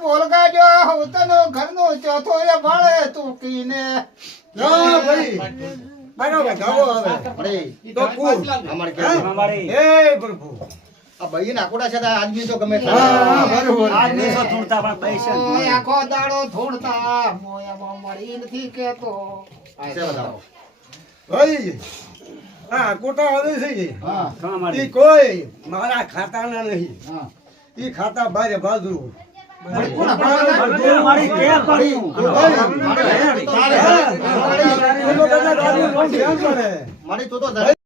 બોલગા જો તનો ઘરનો ચોથો એ ભાળે તું કીને ભાઈ બરાબર ગાવો આવે તો પૂર અમારે હે પ્રભુ આ ભાઈ ના કોડા છે આદમી તો ગમે હા બરાબર આદમી સો ધૂણતા પણ પૈસા ઓય આખો દાડો ધૂણતા મોયામાં મળી નથી કેતો છે બતાવો ભાઈ હા કોટા આવે છે હા ઈ કોઈ મારા ખાતાના નહીં હા ઈ ખાતા બારે બાજુ મારી કે કર્યું મારી તો તો